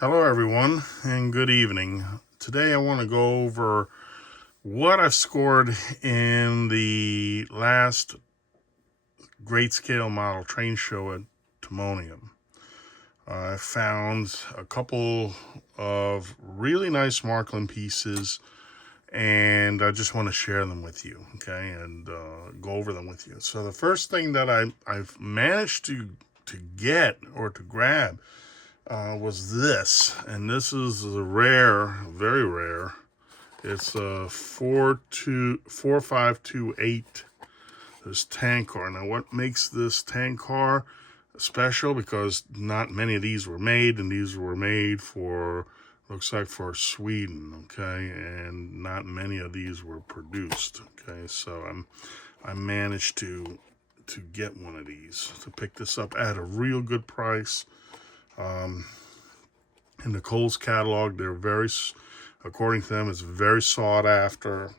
Hello everyone and good evening. Today I want to go over what I've scored in the last great scale model train show at Timonium. I found a couple of really nice Marklin pieces and I just want to share them with you, okay, and go over them with you. So the first thing that I've managed to get or to grab was this, and this is a rare, very rare. It's a 4528. This tank car. Now, what makes this tank car special? Because not many of these were made, and these were made for, looks like, for Sweden. Okay, and not many of these were produced. Okay, so I managed to get one of these, to pick this up at a real good price. In the Kohl's catalog, they're very, according to them, it's very sought after,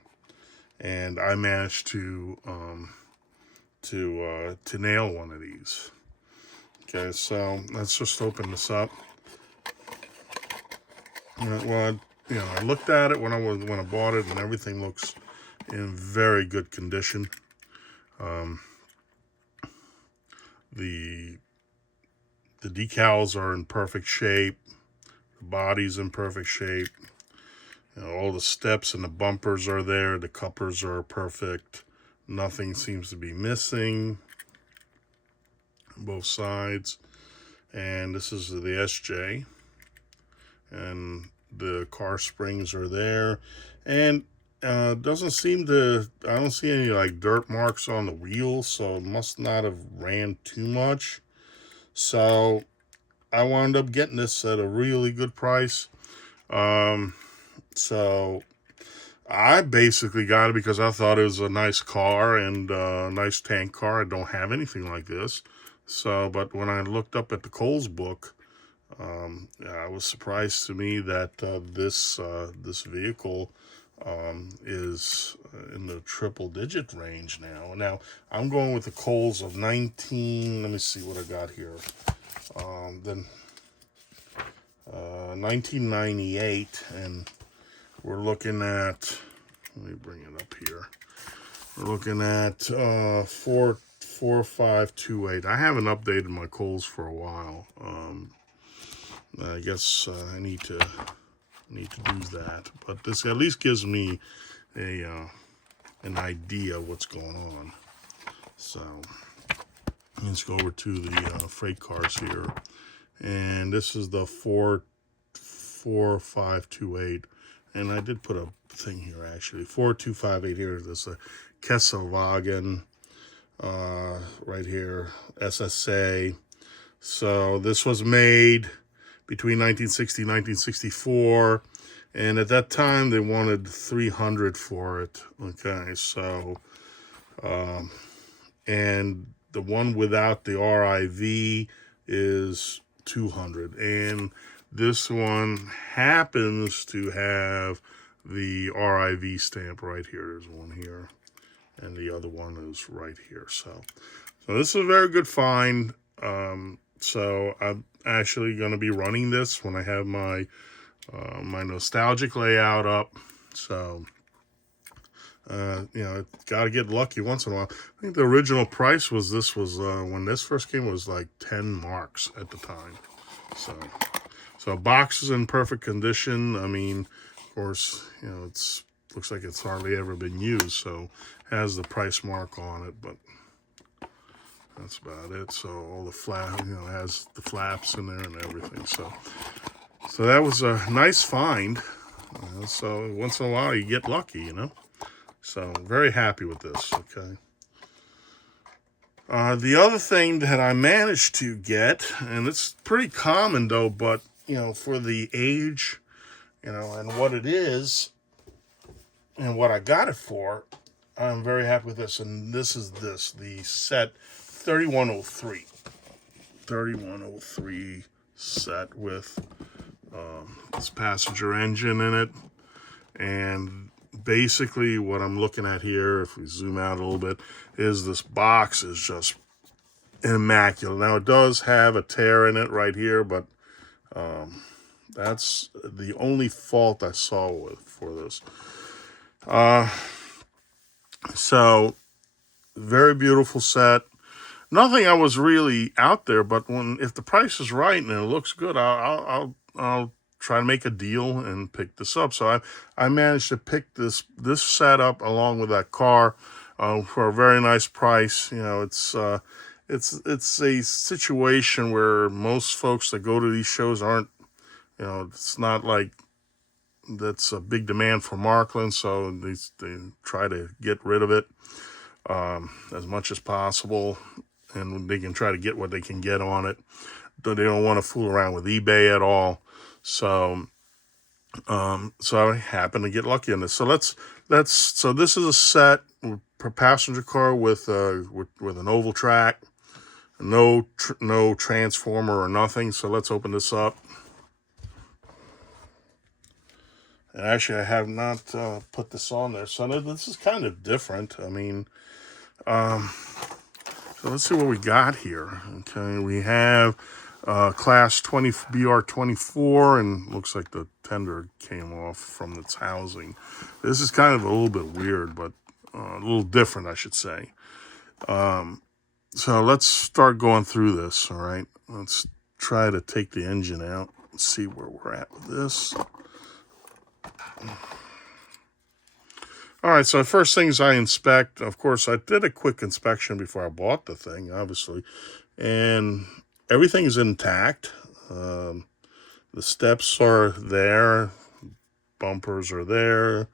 and I managed to nail one of these. Okay, so let's just open this up. Well, I looked at it when I bought it, and everything looks in very good condition. The decals are in perfect shape. The body's in perfect shape. All the steps and the bumpers are there. The cuppers are perfect. Nothing seems to be missing on both sides. And this is the SJ. And the car springs are there. And doesn't seem to, I don't see any like dirt marks on the wheels, so it must not have ran too much. So I wound up getting this at a really good price. So I basically got it because I thought it was a nice car and a nice tank car. I don't have anything like this. So, but when I looked up at the Kohl's book, I was surprised to me that this vehicle is in the triple digit range now. Now, I'm going with the Kohl's of 19, let me see what I got here. Then 1998, and we're looking at, let me bring it up here. We're looking at 4528. I haven't updated my Kohl's for a while. I guess I need to do that, but this at least gives me an idea of what's going on. So let's go over to the freight cars here, and this is the 4528. And I did put a thing here, actually. 4258 here. There's a Kesselwagen right here, SSA. So this was made between 1960 and 1964. And at that time, they wanted $300 for it. Okay, so, and the one without the RIV is $200. And this one happens to have the RIV stamp right here. There's one here, and the other one is right here. So this is a very good find. So I'm actually going to be running this when I have my my nostalgic layout up. So got to get lucky once in a while. I think the original price was when this first came, was like 10 marks at the time. So box is in perfect condition. I mean, of course, it's looks like it's hardly ever been used, so has the price mark on it, but that's about it. So all the has the flaps in there and everything. So that was a nice find. So once in a while you get lucky, So very happy with this. Okay. The other thing that I managed to get, and it's pretty common though, but for the age, and what it is, and what I got it for, I'm very happy with this. And this is the set 3103. 3103 set with this passenger engine in it. And basically what I'm looking at here, if we zoom out a little bit, is this box is just immaculate. Now it does have a tear in it right here, but That's the only fault I saw for this. So very beautiful set. Nothing I was really out there, but if the price is right and it looks good, I'll try to make a deal and pick this up. So I managed to pick this set up along with that car for a very nice price. You know, it's a situation where most folks that go to these shows aren't. You know, it's not like that's a big demand for Marklin, so they try to get rid of it as much as possible, and they can try to get what they can get on it. They don't want to fool around with eBay at all. So I happened to get lucky on this. So this is a set per passenger car with an oval track, no transformer or nothing. So let's open this up. And actually, I have not put this on there, so this is kind of different. I mean, so let's see what we got here. Okay, we have class 20 BR24, and looks like the tender came off from its housing. This is kind of a little bit weird, but a little different, I should say. So let's start going through this. All right, let's try to take the engine out and see where we're at with this. All right, so first things I inspect, of course, I did a quick inspection before I bought the thing, obviously, and everything is intact. The steps are there, bumpers are there,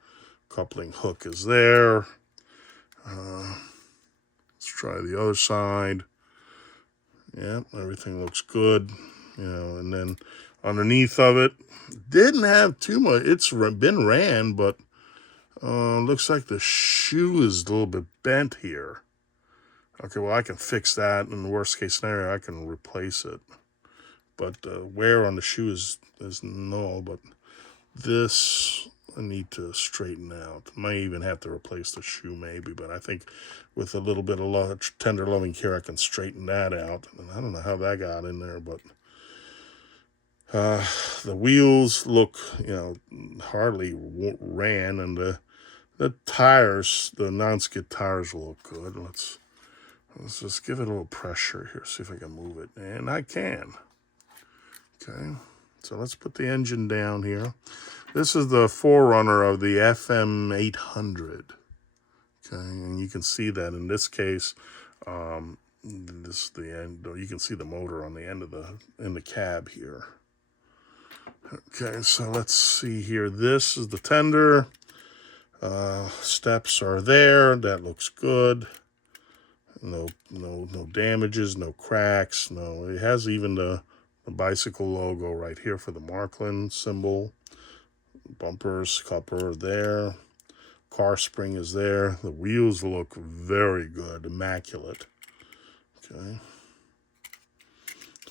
coupling hook is there. Let's try the other side. Yeah, everything looks good, you know, and then underneath of it, didn't have too much. It's been ran, but looks like the shoe is a little bit bent here. Okay, well, I can fix that. In the worst case scenario, I can replace it. But wear on the shoe is null. But this I need to straighten out. Might even have to replace the shoe maybe. But I think with a little bit of tender loving care, I can straighten that out. And I don't know how that got in there, but the wheels look, you know, hardly ran, and the tires, the non-skid tires look good. Let's just give it a little pressure here, see if I can move it. And I can. Okay, so let's put the engine down here. This is the forerunner of the FM 800. Okay, and you can see that in this case, this is the end. You can see the motor on the end of the cab here. Okay, so let's see here. This is the tender. Steps are there. That looks good. No damages, no cracks. No, it has even the bicycle logo right here for the Marklin symbol. Bumpers, coupler there. Car spring is there. The wheels look very good, immaculate. Okay.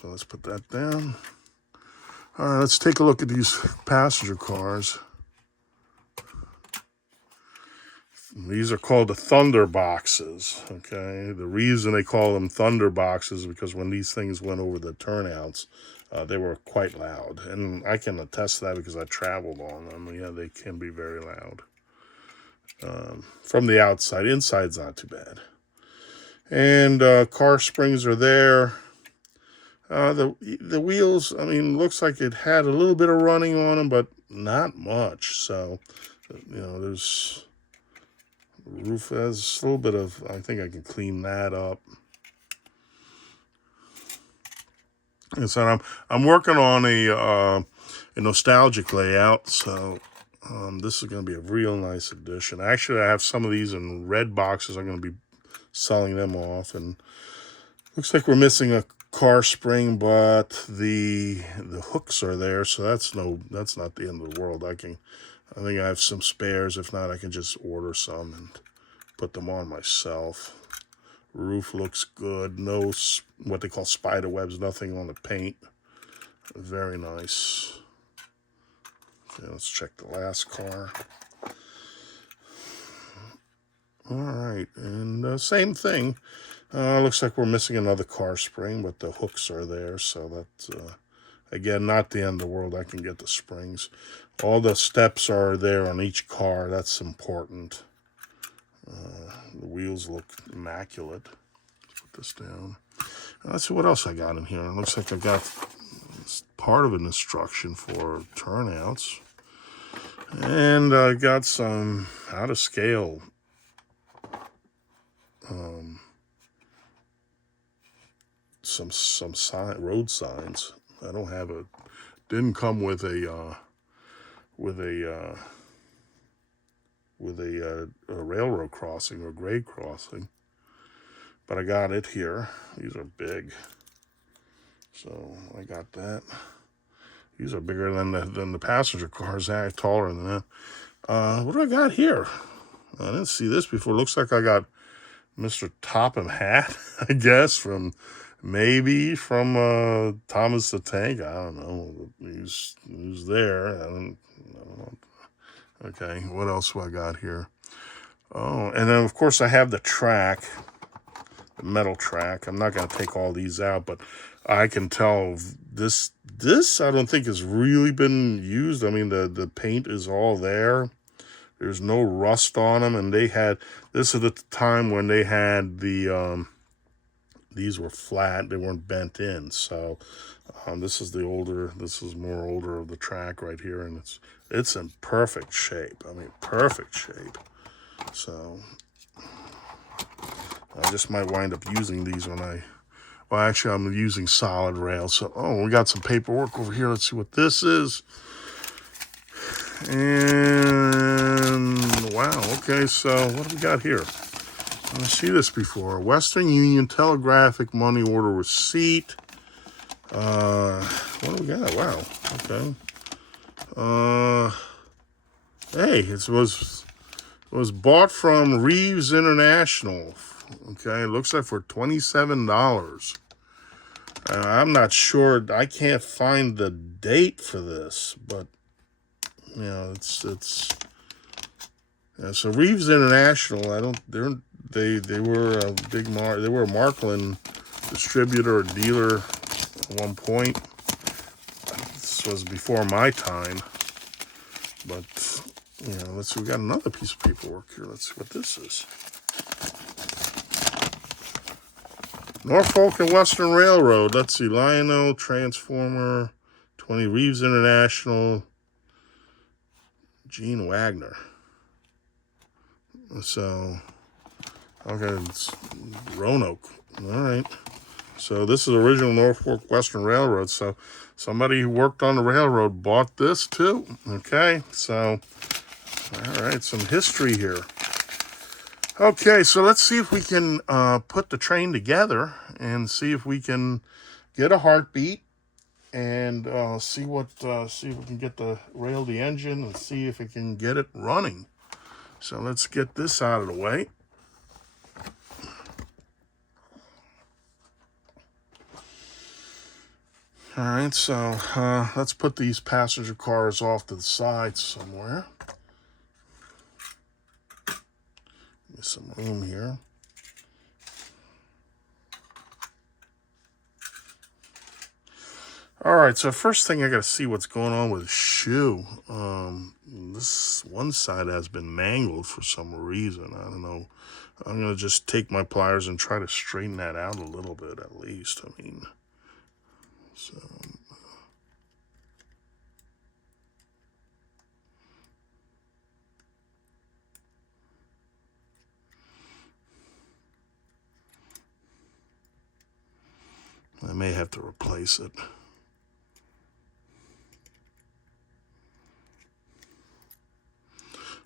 So let's put that down. All right, let's take a look at these passenger cars. These are called the Thunder Boxes, okay? The reason they call them Thunder Boxes is because when these things went over the turnouts, they were quite loud. And I can attest to that because I traveled on them. Yeah, they can be very loud. From the outside. Inside's not too bad. And car springs are there. The wheels, I mean, looks like it had a little bit of running on them, but not much. So, you know, there's... Roof has a little bit of, I think I can clean that up. And so I'm working on a nostalgic layout, so this is going to be a real nice addition. Actually, I have some of these in red boxes. I'm going to be selling them off, and looks like we're missing a car spring, but the hooks are there, so that's not the end of the world. I think I have some spares. If not, I can just order some and put them on myself. Roof looks good. No what they call spider webs, nothing on the paint. Very nice. Okay, let's check the last car. All right, and same thing. Looks like we're missing another car spring, but the hooks are there, so that's Again, not the end of the world. I can get the springs. All the steps are there on each car. That's important. The wheels look immaculate. Let's put this down. Let's see what else I got in here. It looks like I got part of an instruction for turnouts. And I got some how to scale some road signs. I don't have a, didn't come with a railroad crossing or grade crossing, but I got it here. These are big, so I got that. These are bigger than the passenger cars. They're taller than that. What do I got here? I didn't see this before. Looks like I got Mr. Topham Hat, I guess, from Thomas the Tank. I don't know. He's there. I don't know. Okay, what else do I got here? Oh, and then of course I have the track, the metal track. I'm not going to take all these out, but I can tell this I don't think has really been used. I mean, the paint is all there. There's no rust on them, and this is at the time when they had these were flat, they weren't bent in. So this is more older of the track right here, and it's in perfect shape. I mean, perfect shape. So I just might wind up using these well, actually I'm using solid rails. So, we got some paperwork over here. Let's see what this is. And wow, okay, so what do we got here? I've seen this before. Western Union Telegraphic Money Order Receipt. What do we got? Wow, okay. Hey, it was bought from Reeves International. Okay, it looks like for $27. I'm not sure. I can't find the date for this, but you know, so Reeves International. They were a they were a Marklin distributor or dealer at one point. This was before my time, but let's see. We got another piece of paperwork here. Let's see what this is. Norfolk and Western Railroad. Let's see. Lionel Transformer 20 Reeves International. Gene Wagner. So, okay, it's Roanoke. All right. So this is original Norfolk Western Railroad. So somebody who worked on the railroad bought this too. Okay. So, all right, some history here. Okay, so let's see if we can put the train together and see if we can get a heartbeat and see if we can get rail the engine and see if we can get it running. So let's get this out of the way. All right, so let's put these passenger cars off to the side somewhere. Give me some room here. All right, so first thing I got to see what's going on with the shoe. This one side has been mangled for some reason. I don't know. I'm going to just take my pliers and try to straighten that out a little bit at least. I mean, so... I may have to replace it.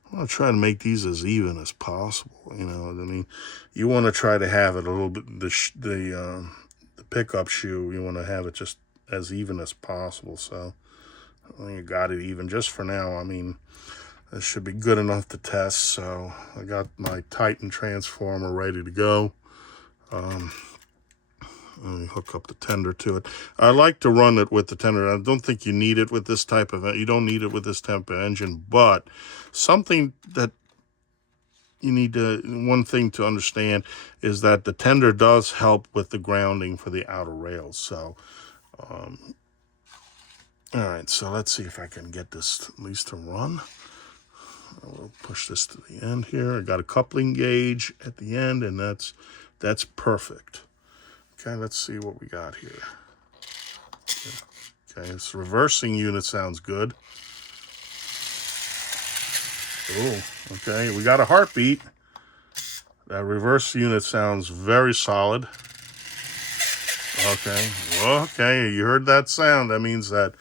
I want to try to make these as even as possible. You know, I mean, you want to try to have it a little bit, the pickup shoe, you want to have it just as even as possible. So I think I got it even just for now. I mean, this should be good enough to test. So I got my Titan transformer ready to go. Let me hook up the tender to it. I like to run it with the tender. I don't think you need it with this type of, you don't need it with this type of engine, but something that you need to, one thing to understand is that the tender does help with the grounding for the outer rails. So All right, so let's see if I can get this at least to run. We'll push this to the end here. I got a coupling gauge at the end, and that's perfect. Okay, let's see what we got here. Okay, this reversing unit sounds good. Oh, okay, we got a heartbeat. That reverse unit sounds very solid. Okay, well, okay, you heard that sound. That means that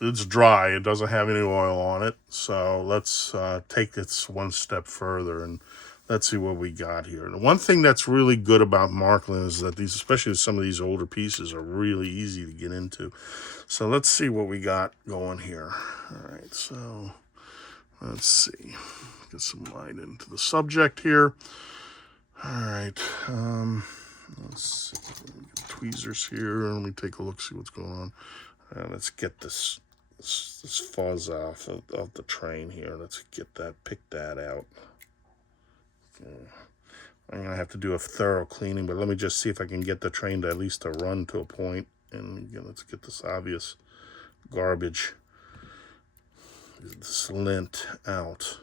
it's dry. It doesn't have any oil on it. So let's take this one step further and let's see what we got here. The one thing that's really good about Marklin is that these, especially some of these older pieces, are really easy to get into. So let's see what we got going here. All right, so let's see. Get some light into the subject here. All right. Let's see. Get tweezers here. Let me take a look, see what's going on. Let's get this fuzz off of the train here. Let's pick that out. Okay. I'm gonna have to do a thorough cleaning, but let me just see if I can get the train to at least to run to a point. And again, let's get this obvious garbage, this lint out.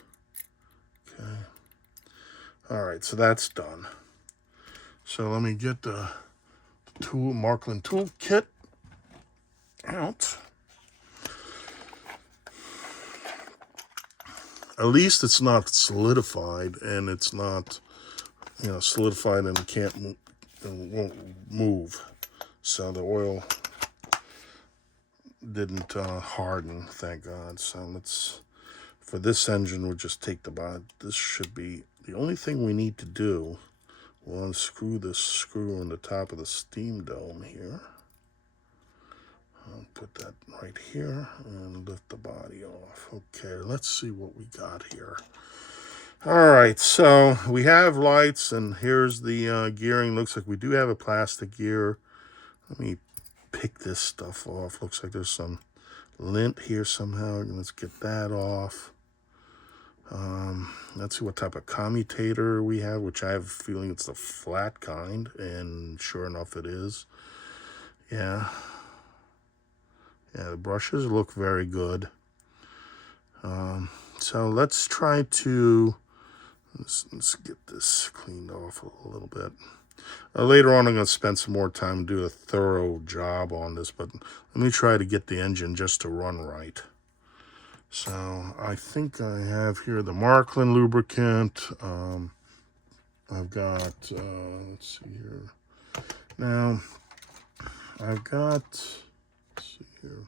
Okay. All right, so that's done. So let me get the Marklin tool kit out. At least it's not solidified, and it's not, solidified and won't move. So the oil didn't harden, thank God. So for this engine, we'll just take the bottom. This should be the only thing we need to do. We'll unscrew this screw on the top of the steam dome here. I'll put that right here and lift the body off. Okay, let's see what we got here. All right, so we have lights, and here's the gearing. Looks like we do have a plastic gear. Let me pick this stuff off. Looks like there's some lint here somehow. Let's get that off. Let's see what type of commutator we have, which I have a feeling it's the flat kind, and sure enough it is. Yeah, the brushes look very good. So let's try to, let's get this cleaned off a little bit. Later on I'm going to spend some more time and do a thorough job on this, but let me try to get the engine just to run right. So I think I have here the Marklin lubricant. I've got, let's see here. Now, I've got, let's see here.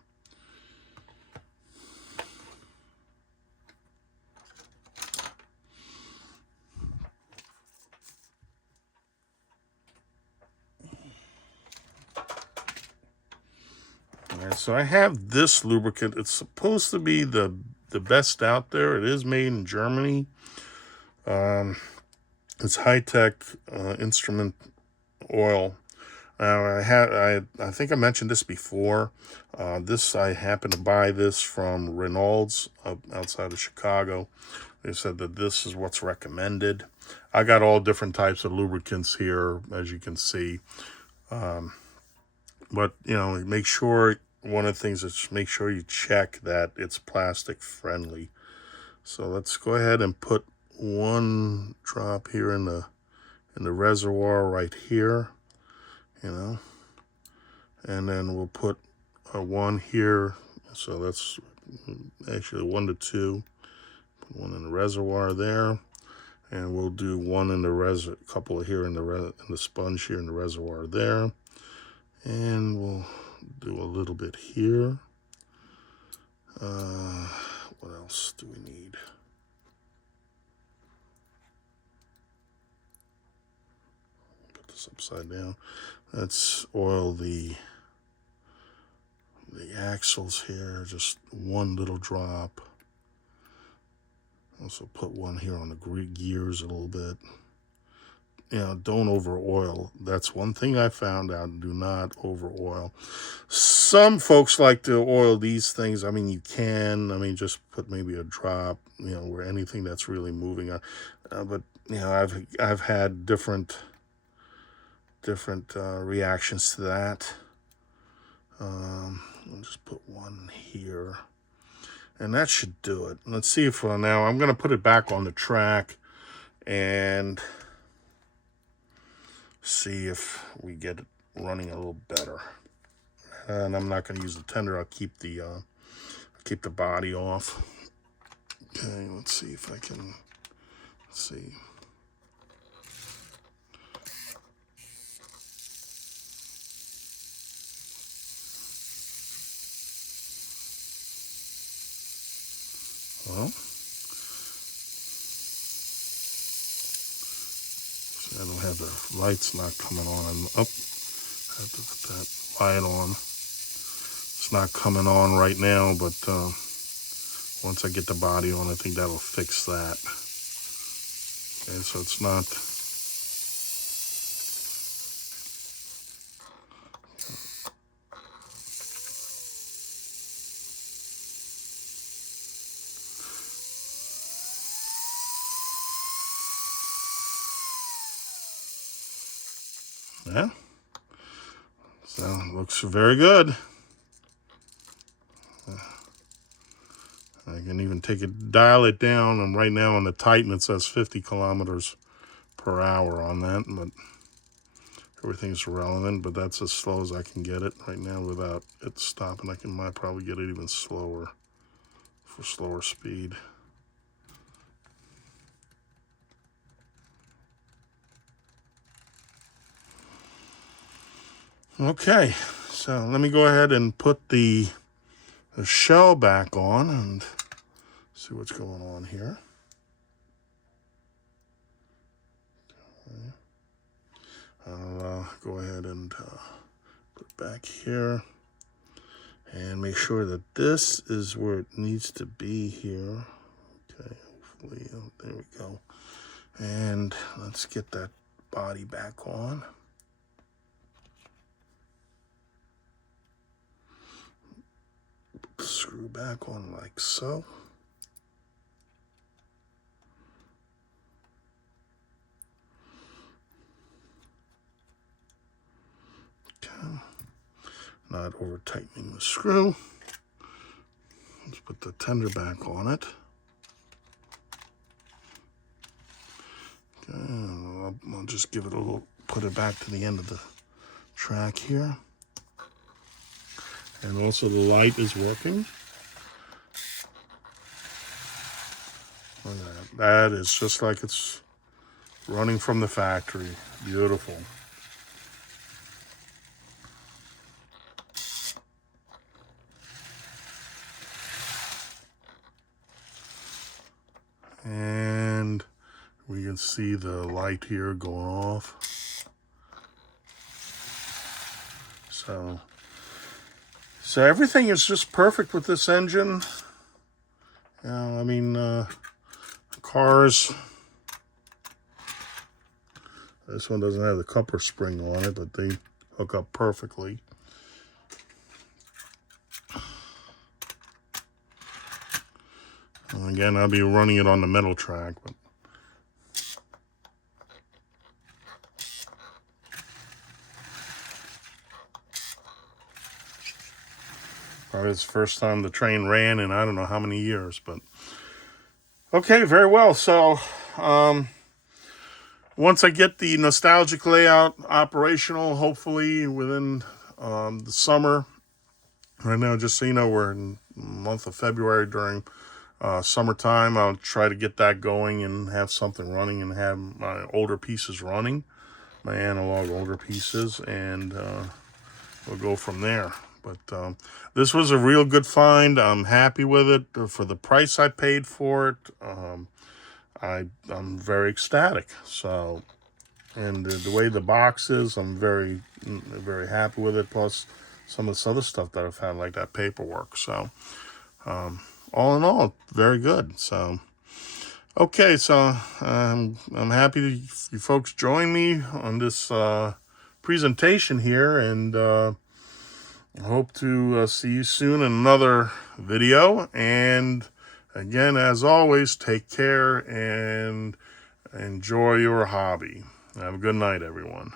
All right, so I have this lubricant. It's supposed to be the best out there. It is made in Germany. It's high-tech instrument oil. I think I mentioned this before. I happened to buy this from Reynolds outside of Chicago. They said that this is what's recommended. I got all different types of lubricants here, as you can see. But, make sure, one of the things is make sure you check that it's plastic friendly. So let's go ahead and put one drop here in the reservoir right here, and then we'll put one here. So that's actually 1 to 2. Put one in the reservoir there, and we'll do one in the couple here in the sponge here in the reservoir there, and we'll do a little bit here. What else do we need? Put this upside down. Let's oil the axles here, just one little drop. Also put one here on the gears a little bit. Don't over oil. That's one thing I found out. Do not over oil. Some folks like to oil these things. I mean, you can. I mean, just put maybe a drop, where anything that's really moving. But, I've had different reactions to that. I'll just put one here. And that should do it. Let's see if now I'm going to put it back on the track and see if we get it running a little better. And I'm not going to use the tender. I'll keep the body off. Okay, let's see if I can see. Well, see, I don't have the lights not coming on. I have to put that light on. It's not coming on right now, but once I get the body on, I think that'll fix that. Okay, so it's not. Yeah. So it looks very good. I can even dial it down, and right now on the Titan it says 50 kilometers per hour on that, but everything's relevant, but that's as slow as I can get it right now without it stopping. Might probably get it even slower for slower speed. Okay, so let me go ahead and put the shell back on and see what's going on here. I'll go ahead and put it back here and make sure that this is where it needs to be here. Okay, hopefully, there we go. And let's get that body back on. Put the screw back on like so. Okay, not over tightening the screw. Let's put the tender back on it. Okay, I'll just give it a little, put it back to the end of the track here. And also the light is working. Look at that. That is just like it's running from the factory. Beautiful. And we can see the light here going off. So everything is just perfect with this engine. I mean, cars, this one doesn't have the coupler spring on it, but they hook up perfectly. And again, I'll be running it on the metal track, but probably it's the first time the train ran in I don't know how many years, but okay, very well. So once I get the nostalgic layout operational, hopefully within the summer. Right now, just so you know, we're in the month of February during summertime. I'll try to get that going and have something running and have my older pieces running, my analog older pieces, and we'll go from there. But this was a real good find. I'm happy with it for the price I paid for it. I'm very ecstatic. So, and the way the box is, I'm very, very happy with it. Plus some of this other stuff that I've had, like that paperwork. So, all in all, very good. So, okay. So I'm happy you folks joined me on this presentation here, and I hope to see you soon in another video. And again, as always, take care and enjoy your hobby. Have a good night, everyone.